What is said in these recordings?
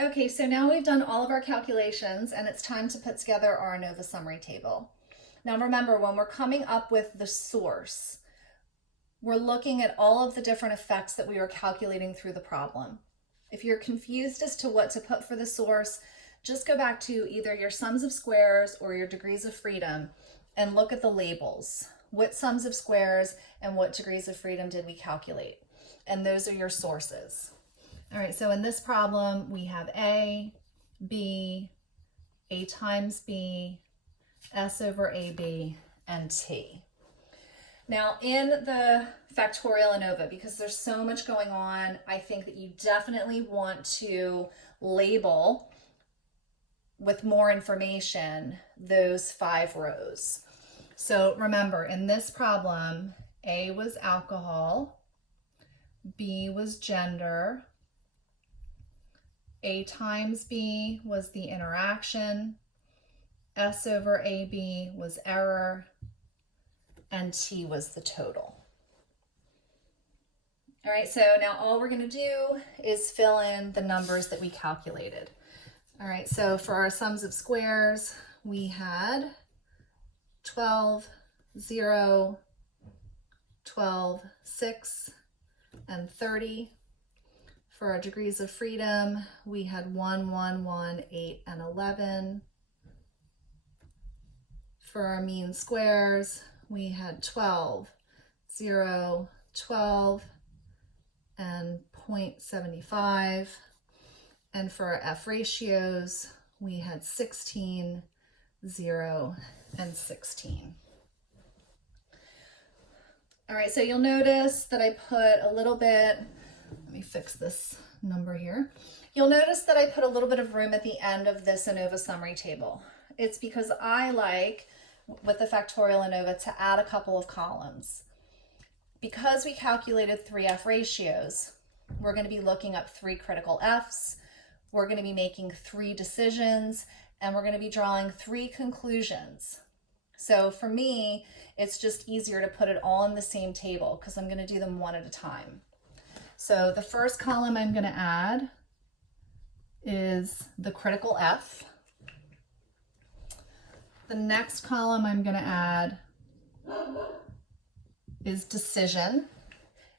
Okay, so now we've done all of our calculations and it's time to put together our ANOVA summary table. Now remember, when we're coming up with the source, we're looking at all of the different effects that we were calculating through the problem. If you're confused as to what to put for the source, just go back to either your sums of squares or your degrees of freedom and look at the labels. What sums of squares and what degrees of freedom did we calculate? And those are your sources. All right, so in this problem, we have A, B, A times B, S over AB, and T. Now in the factorial ANOVA, because there's so much going on, I think that you definitely want to label with more information those 5 rows. So remember, in this problem, A was alcohol, B was gender, A times B was the interaction, S over AB was error, and T was the total. All right, so now all we're going to do is fill in the numbers that we calculated. All right, so for our sums of squares, we had 12, 0, 12, 6, and 30. For our degrees of freedom, we had 1, 1, 1, 8, and 11. For our mean squares, we had 12, 0, 12, and 0.75. And for our F ratios, we had 16, 0, and 16. All right, so you'll notice that I put a little bit, let me fix this number here. You'll notice that I put a little bit of room at the end of this ANOVA summary table. It's because I like, with the factorial ANOVA, to add a couple of columns. Because we calculated 3 F ratios, we're going to be looking up 3 critical Fs, we're going to be making 3 decisions, and we're going to be drawing 3 conclusions. So for me, it's just easier to put it all in the same table because I'm going to do them one at a time. So the first column I'm going to add is the critical F. The next column I'm going to add is decision.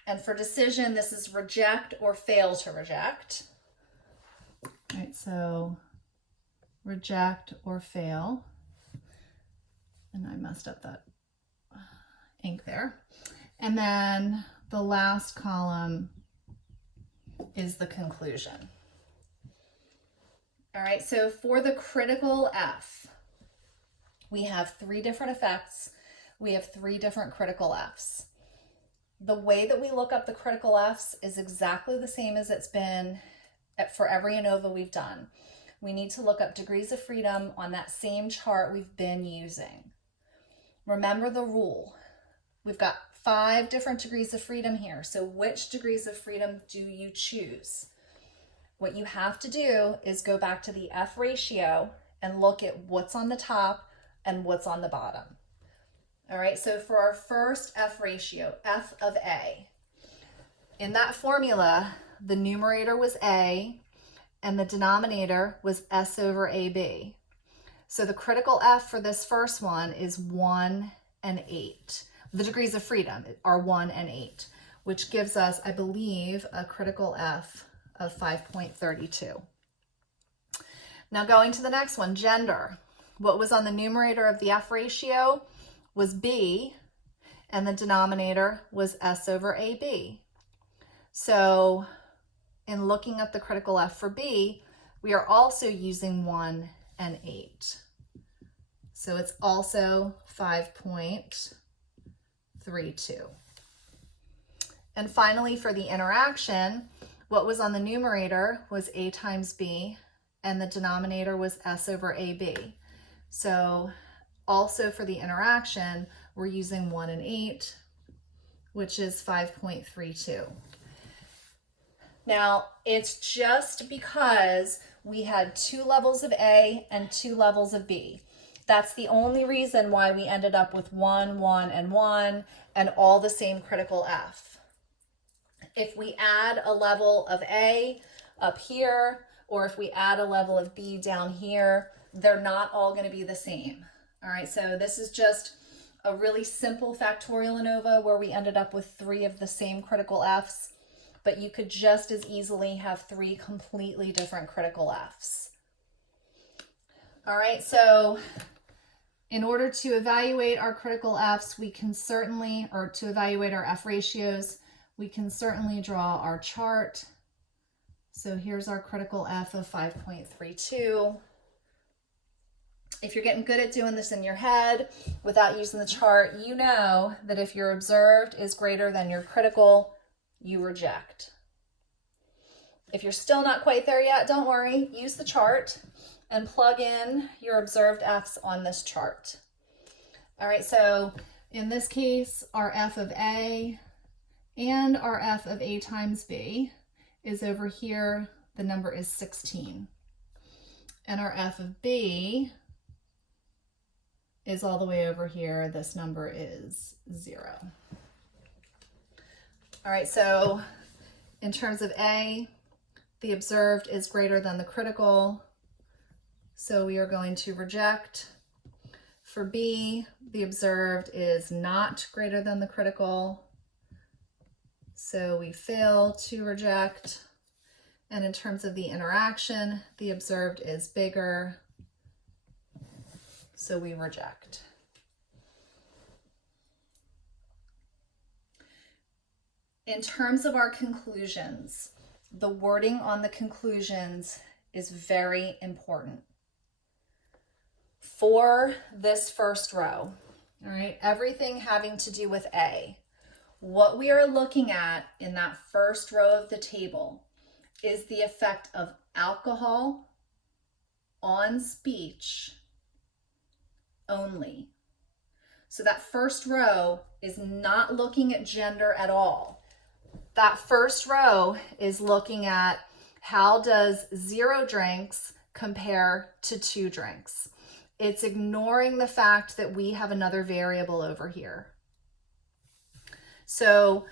And for decision, this is reject or fail to reject. All right, so reject or fail. And I messed up that ink there. And then the last column is the conclusion. All right, so for the critical F, we have 3 different effects. We have 3 different critical Fs. The way that we look up the critical Fs is exactly the same as it's been for every ANOVA we've done. We need to look up degrees of freedom on that same chart we've been using. Remember the rule. We've got 5 different degrees of freedom here. So which degrees of freedom do you choose? What you have to do is go back to the F ratio and look at what's on the top and what's on the bottom. All right, so for our first F ratio, F of A, in that formula, the numerator was A and the denominator was S over AB. So the critical F for this first one is 1 and 8. The degrees of freedom are 1 and 8, which gives us, I believe, a critical F of 5.32. Now going to the next one, gender. What was on the numerator of the F ratio was B, and the denominator was S over AB. So in looking at the critical F for B, we are also using 1 and 8. So it's also 5.32. And finally, for the interaction, what was on the numerator was A times B, and the denominator was S over AB. So also for the interaction, we're using 1 and 8, which is 5.32. Now, it's just because we had 2 levels of A and 2 levels of B. That's the only reason why we ended up with 1, 1, and 1, and all the same critical F. If we add a level of A up here, or if we add a level of B down here, they're not all going to be the same. All right, so this is just a really simple factorial ANOVA where we ended up with 3 of the same critical Fs, but you could just as easily have 3 completely different critical Fs. All right, so in order to evaluate our critical Fs, we can certainly, or to evaluate our F ratios, we can certainly draw our chart. So here's our critical F of 5.32. If you're getting good at doing this in your head without using the chart, you know that if your observed is greater than your critical, you reject. If you're still not quite there yet, don't worry, use the chart and plug in your observed Fs on this chart. All right, so in this case, our F of A and our F of A times B is over here. The number is 16. And our F of B is all the way over here. This number is 0. All right, so in terms of A, the observed is greater than the critical, so we are going to reject. For B, the observed is not greater than the critical, so we fail to reject. And in terms of the interaction, the observed is bigger, so we reject. In terms of our conclusions, the wording on the conclusions is very important. For this first row, all right, everything having to do with A, what we are looking at in that first row of the table is the effect of alcohol on speech only. So that first row is not looking at gender at all. That first row is looking at how does 0 drinks compare to 2 drinks. It's ignoring the fact that we have another variable over here. So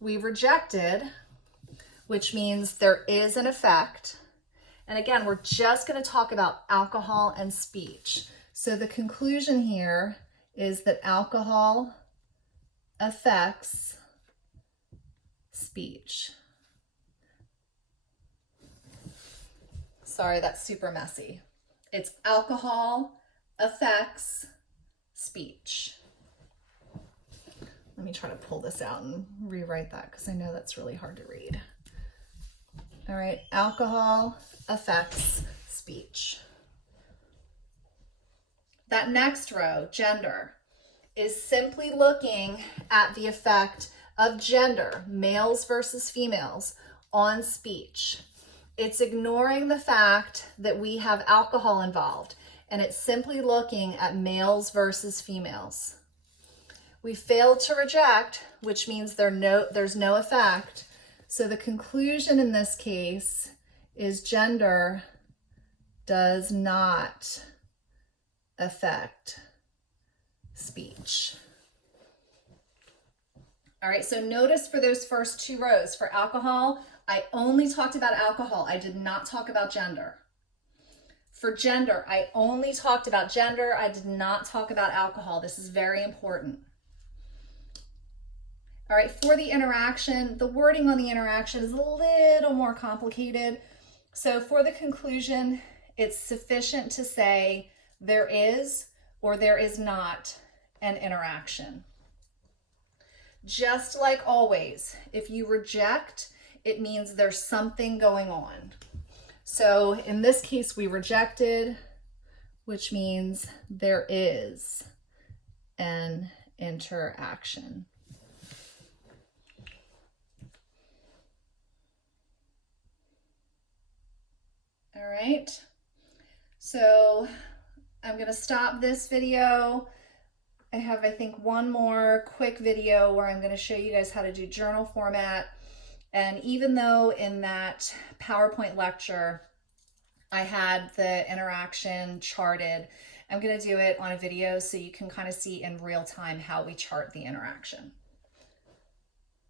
we rejected, which means there is an effect. And again, we're just going to talk about alcohol and speech. So the conclusion here is that alcohol affects speech. Sorry, that's super messy. It's alcohol affects speech. Let me try to pull this out and rewrite that because I know that's really hard to read. All right, alcohol affects speech. That next row, gender, is simply looking at the effect of gender, males versus females, on speech. It's ignoring the fact that we have alcohol involved, and it's simply looking at males versus females. We failed to reject, which means there's no effect. So the conclusion in this case is gender does not affect speech. All right, so notice for those first 2 rows, for alcohol, I only talked about alcohol. I did not talk about gender. For gender, I only talked about gender. I did not talk about alcohol. This is very important. All right, for the interaction, the wording on the interaction is a little more complicated. So for the conclusion, it's sufficient to say there is or there is not an interaction. Just like always, if you reject, it means there's something going on. So in this case, we rejected, which means there is an interaction. All right, so I'm going to stop this video. I have, I think, one more quick video where I'm going to show you guys how to do journal format. And even though in that PowerPoint lecture, I had the interaction charted, I'm going to do it on a video so you can kind of see in real time how we chart the interaction.